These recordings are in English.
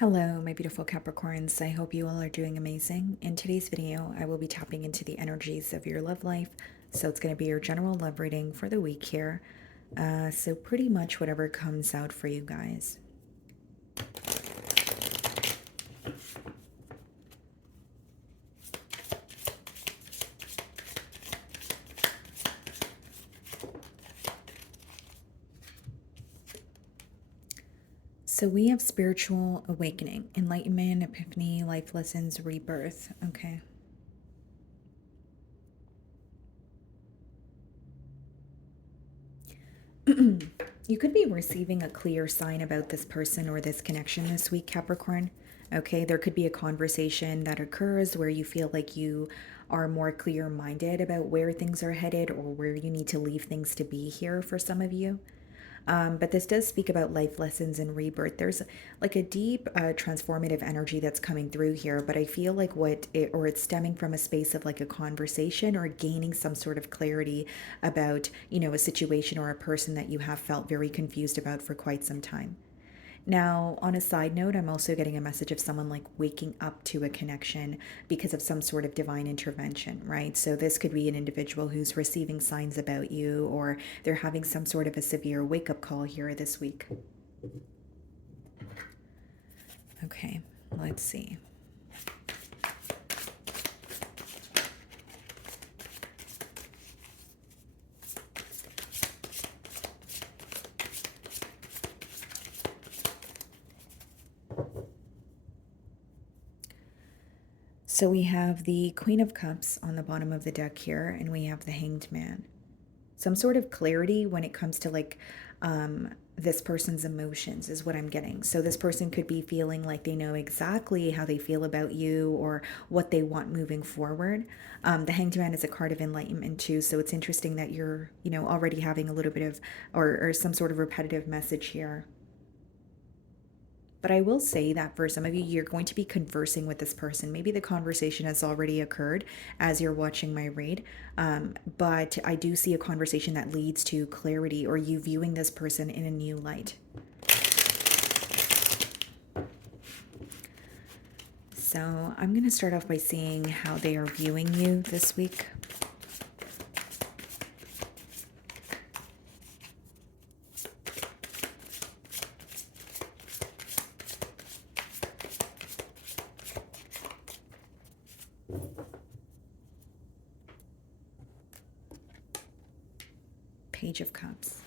Hello, my beautiful Capricorns. I hope you all are doing amazing. In today's video, I will be tapping into the energies of your love life. So it's going to be your general love reading for the week here. So pretty much whatever comes out for you guys. So we have spiritual awakening, enlightenment, epiphany, life lessons, rebirth. Okay. You could be receiving a clear sign about this person or this connection this week, Capricorn. Okay, there could be a conversation that occurs where you feel like you are more clear minded about where things are headed or where you need to leave things to be here for some of you. But this does speak about life lessons and rebirth. There's like a deep transformative energy that's coming through here, but I feel like it's stemming from a space of like a conversation or gaining some sort of clarity about, a situation or a person that you have felt very confused about for quite some time. Now, on a side note, I'm also getting a message of someone like waking up to a connection because of some sort of divine intervention, right? So, this could be an individual who's receiving signs about you, or they're having some sort of a severe wake up call here this week. Okay, let's see. So we have the Queen of Cups on the bottom of the deck here, and we have the Hanged Man. Some sort of clarity when it comes to this person's emotions is what I'm getting. So this person could be feeling like they know exactly how they feel about you or what they want moving forward. The Hanged Man is a card of enlightenment too, so it's interesting that you're, already having a little bit of or some sort of repetitive message here. But I will say that for some of you, you're going to be conversing with this person. Maybe the conversation has already occurred as you're watching my read. But I do see a conversation that leads to clarity or you viewing this person in a new light. So I'm going to start off by seeing how they are viewing you this week. Page of Cups.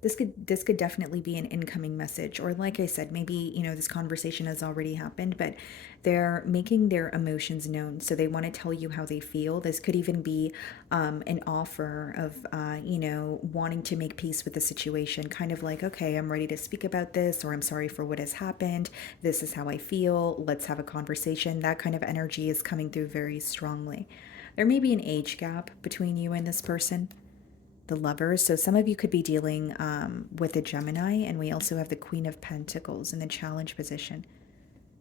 This could definitely be an incoming message, or like I said, maybe this conversation has already happened, but they're making their emotions known, so they want to tell you how they feel. This could even be an offer of wanting to make peace with the situation, kind of like, okay, I'm ready to speak about this, or I'm sorry for what has happened, this is how I feel, let's have a conversation. That kind of energy is coming through very strongly. There may be an age gap between you and this person, the Lovers. So some of you could be dealing with a Gemini, and we also have the Queen of Pentacles in the challenge position.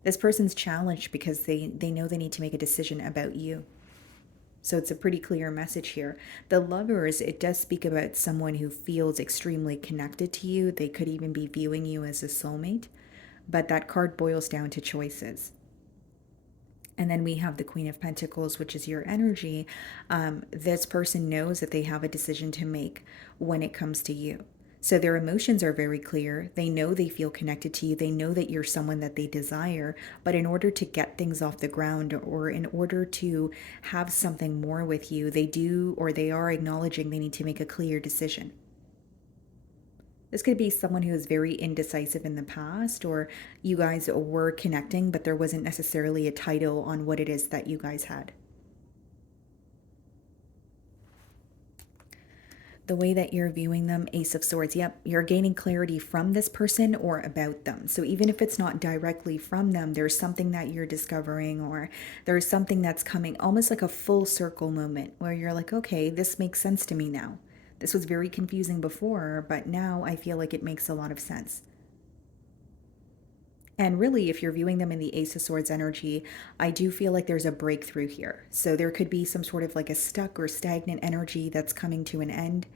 This person's challenged because they know they need to make a decision about you. So it's a pretty clear message here. The Lovers, it does speak about someone who feels extremely connected to you. They could even be viewing you as a soulmate, but that card boils down to choices. And then we have the Queen of Pentacles, which is your energy. This person knows that they have a decision to make when it comes to you. So their emotions are very clear. They know they feel connected to you. They know that you're someone that they desire. But in order to get things off the ground or in order to have something more with you, they are acknowledging they need to make a clear decision. This could be someone who is very indecisive in the past, or you guys were connecting, but there wasn't necessarily a title on what it is that you guys had. The way that you're viewing them, Ace of Swords, yep, you're gaining clarity from this person or about them. So even if it's not directly from them, there's something that you're discovering, or there's something that's coming, almost like a full circle moment where you're like, okay, this makes sense to me now. This was very confusing before, but now I feel like it makes a lot of sense. And really, if you're viewing them in the Ace of Swords energy, I do feel like there's a breakthrough here. So there could be some sort of like a stuck or stagnant energy that's coming to an end,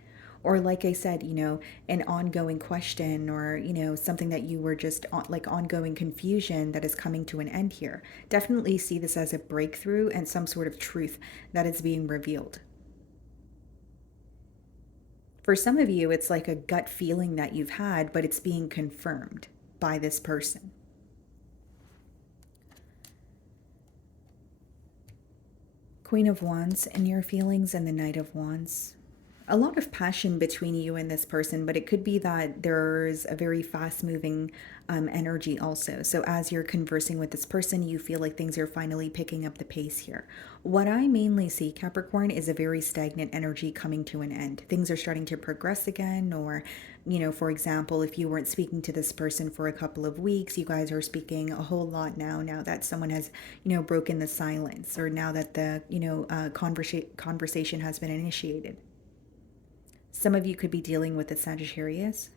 Or like I said, an ongoing question, or, something that you were just like ongoing confusion that is coming to an end here. Definitely see this as a breakthrough and some sort of truth that is being revealed. For some of you, it's like a gut feeling that you've had, but it's being confirmed by this person. Queen of Wands in your feelings and the Knight of Wands. A lot of passion between you and this person, but it could be that there's a very fast moving energy also. So as you're conversing with this person, you feel like things are finally picking up the pace here. What I mainly see, Capricorn, is a very stagnant energy coming to an end. Things are starting to progress again, or, for example, if you weren't speaking to this person for a couple of weeks, you guys are speaking a whole lot now that someone has, broken the silence, or now that the, conversation has been initiated. Some of you could be dealing with a Sagittarius.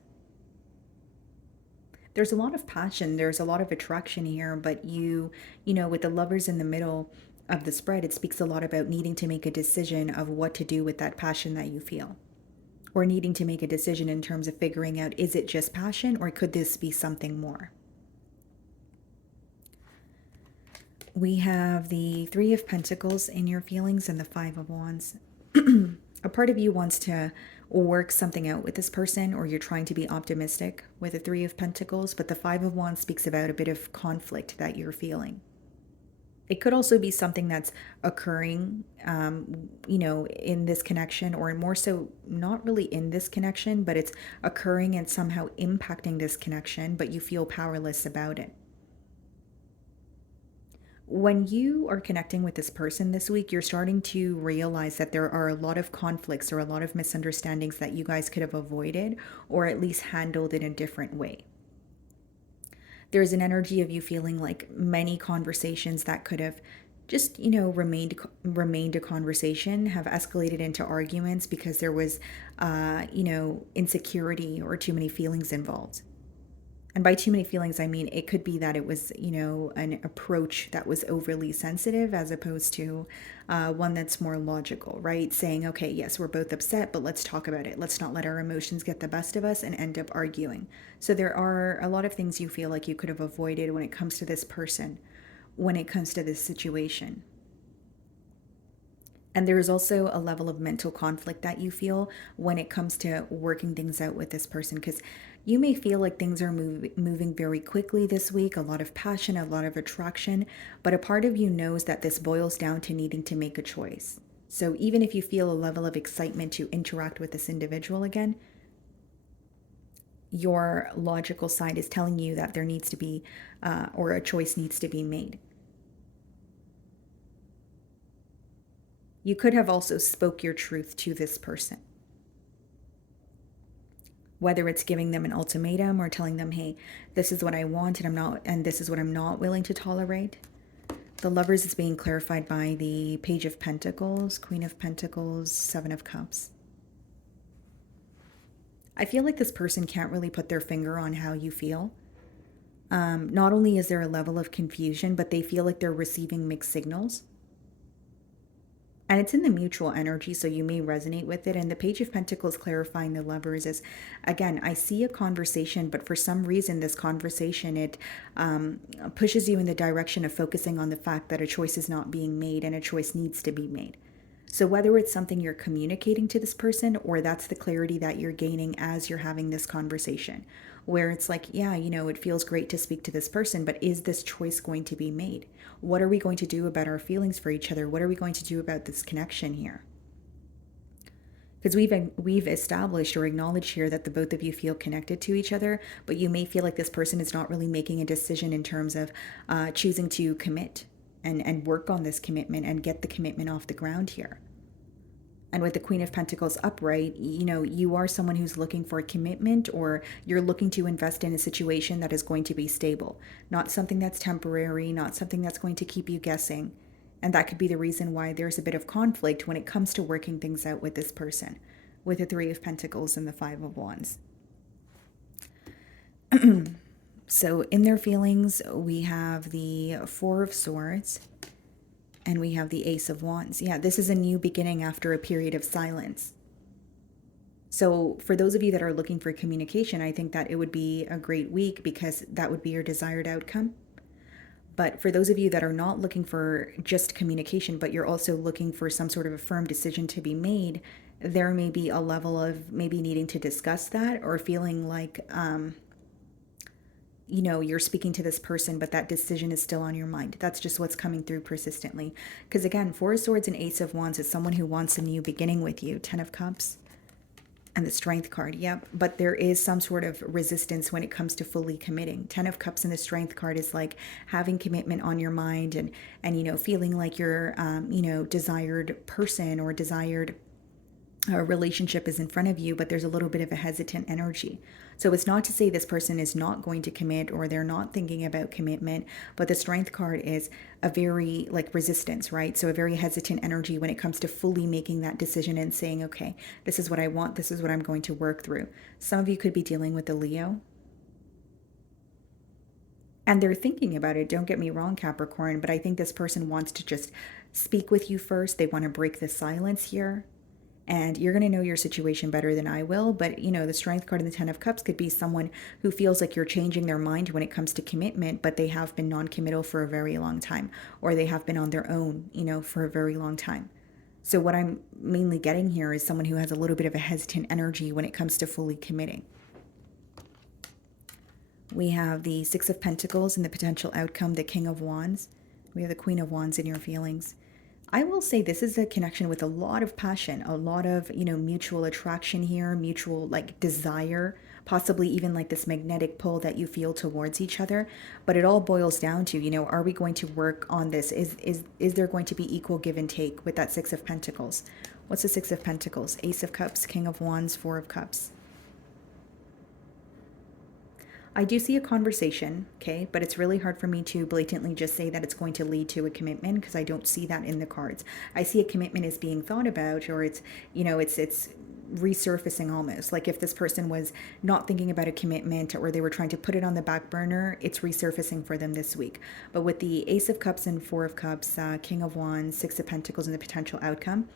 There's a lot of passion, there's a lot of attraction here, but with the lovers in the middle of the spread, it speaks a lot about needing to make a decision of what to do with that passion that you feel. Or needing to make a decision in terms of figuring out, is it just passion or could this be something more? We have the Three of Pentacles in your feelings and the Five of Wands. A part of you wants to work something out with this person, or you're trying to be optimistic with the Three of Pentacles, but the Five of Wands speaks about a bit of conflict that you're feeling. It could also be something that's occurring, in this connection, or more so, not really in this connection, but it's occurring and somehow impacting this connection, but you feel powerless about it. When you are connecting with this person this week, you're starting to realize that there are a lot of conflicts or a lot of misunderstandings that you guys could have avoided, or at least handled in a different way. There's an energy of you feeling like many conversations that could have just, remained a conversation have escalated into arguments because there was, insecurity or too many feelings involved. And by too many feelings, I mean it could be that it was, an approach that was overly sensitive, as opposed to one that's more logical, right? Saying, okay, yes, we're both upset, but let's talk about it. Let's not let our emotions get the best of us and end up arguing. So there are a lot of things you feel like you could have avoided when it comes to this person, when it comes to this situation. And there is also a level of mental conflict that you feel when it comes to working things out with this person, because you may feel like things are moving very quickly this week, a lot of passion, a lot of attraction, but a part of you knows that this boils down to needing to make a choice. So even if you feel a level of excitement to interact with this individual again, your logical side is telling you that there needs to be, or a choice needs to be made. You could have also spoke your truth to this person. Whether it's giving them an ultimatum or telling them, hey, this is what I want and this is what I'm not willing to tolerate. The Lovers is being clarified by the Page of Pentacles, Queen of Pentacles, Seven of Cups. I feel like this person can't really put their finger on how you feel. Not only is there a level of confusion, but they feel like they're receiving mixed signals. And it's in the mutual energy, so you may resonate with it. And the Page of Pentacles clarifying the Lovers is, again, I see a conversation, but for some reason, this conversation, it pushes you in the direction of focusing on the fact that a choice is not being made and a choice needs to be made. So whether it's something you're communicating to this person, or that's the clarity that you're gaining as you're having this conversation, where it's like, yeah, it feels great to speak to this person, but is this choice going to be made? What are we going to do about our feelings for each other? What are we going to do about this connection here? Because we've established or acknowledged here that the both of you feel connected to each other, but you may feel like this person is not really making a decision in terms of choosing to commit and work on this commitment and get the commitment off the ground here. And with the Queen of Pentacles upright, you are someone who's looking for a commitment, or you're looking to invest in a situation that is going to be stable, not something that's temporary, not something that's going to keep you guessing. And that could be the reason why there's a bit of conflict when it comes to working things out with this person, with the Three of Pentacles and the Five of Wands. So in their feelings, we have the Four of Swords, and we have the Ace of Wands. Yeah, this is a new beginning after a period of silence. So, for those of you that are looking for communication, I think that it would be a great week because that would be your desired outcome. But for those of you that are not looking for just communication, but you're also looking for some sort of a firm decision to be made, there may be a level of maybe needing to discuss that or feeling like, you're speaking to this person, but that decision is still on your mind. That's just what's coming through persistently. Because again, Four of Swords and Ace of Wands is someone who wants a new beginning with you. Ten of Cups. And the Strength card, yep. But there is some sort of resistance when it comes to fully committing. Ten of Cups and the Strength card is like having commitment on your mind and feeling like your desired person or desired relationship is in front of you, but there's a little bit of a hesitant energy. So it's not to say this person is not going to commit or they're not thinking about commitment, but the Strength card is a very like resistance, right? So a very hesitant energy when it comes to fully making that decision and saying, okay, this is what I want, this is what I'm going to work through. Some of you could be dealing with a Leo. And they're thinking about it, don't get me wrong, Capricorn, but I think this person wants to just speak with you first. They want to break the silence here. And you're going to know your situation better than I will. But, the Strength card and the Ten of Cups could be someone who feels like you're changing their mind when it comes to commitment, but they have been non-committal for a very long time, or they have been on their own, for a very long time. So what I'm mainly getting here is someone who has a little bit of a hesitant energy when it comes to fully committing. We have the Six of Pentacles and the potential outcome, the King of Wands. We have the Queen of Wands in your feelings. I will say this is a connection with a lot of passion, a lot of, mutual attraction here, mutual like desire, possibly even like this magnetic pull that you feel towards each other. But it all boils down to, are we going to work on this? Is there going to be equal give and take with that Six of Pentacles? What's the Six of Pentacles? Ace of Cups, King of Wands, Four of Cups. I do see a conversation, okay, but it's really hard for me to blatantly just say that it's going to lead to a commitment because I don't see that in the cards. I see a commitment as being thought about, or it's resurfacing almost. Like if this person was not thinking about a commitment or they were trying to put it on the back burner, it's resurfacing for them this week. But with the Ace of Cups and Four of Cups, King of Wands, Six of Pentacles, and the potential outcome,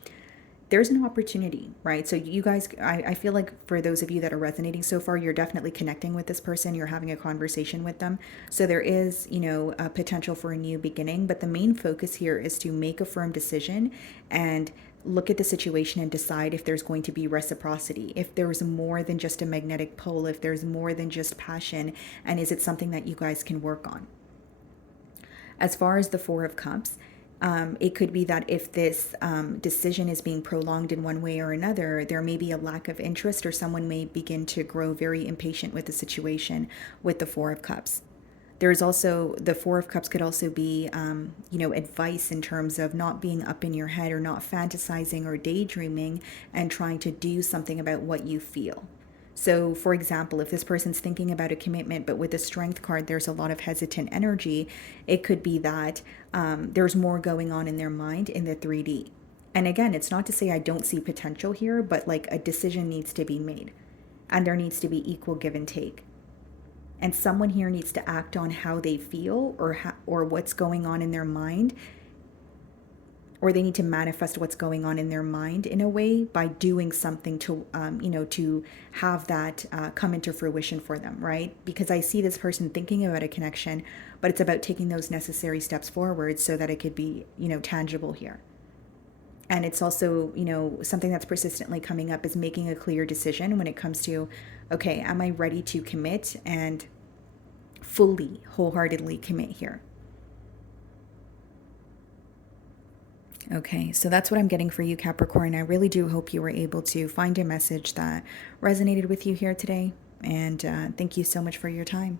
there's an opportunity, right? So you guys, I feel like for those of you that are resonating so far, you're definitely connecting with this person. You're having a conversation with them. So there is, a potential for a new beginning. But the main focus here is to make a firm decision and look at the situation and decide if there's going to be reciprocity, if there's more than just a magnetic pull, if there's more than just passion, and is it something that you guys can work on? As far as the Four of Cups, it could be that if this decision is being prolonged in one way or another, there may be a lack of interest or someone may begin to grow very impatient with the situation with the Four of Cups. There's also the Four of Cups could also be, advice in terms of not being up in your head or not fantasizing or daydreaming and trying to do something about what you feel. So, for example, if this person's thinking about a commitment, but with the Strength card, there's a lot of hesitant energy, it could be that there's more going on in their mind in the 3D. And again, it's not to say I don't see potential here, but like a decision needs to be made and there needs to be equal give and take. And someone here needs to act on how they feel or what's going on in their mind, or they need to manifest what's going on in their mind in a way by doing something to, to have that come into fruition for them, right? Because I see this person thinking about a connection, but it's about taking those necessary steps forward so that it could be, tangible here. And it's also, something that's persistently coming up is making a clear decision when it comes to, okay, am I ready to commit and fully, wholeheartedly commit here? Okay, so that's what I'm getting for you, Capricorn. I really do hope you were able to find a message that resonated with you here today. And thank you so much for your time.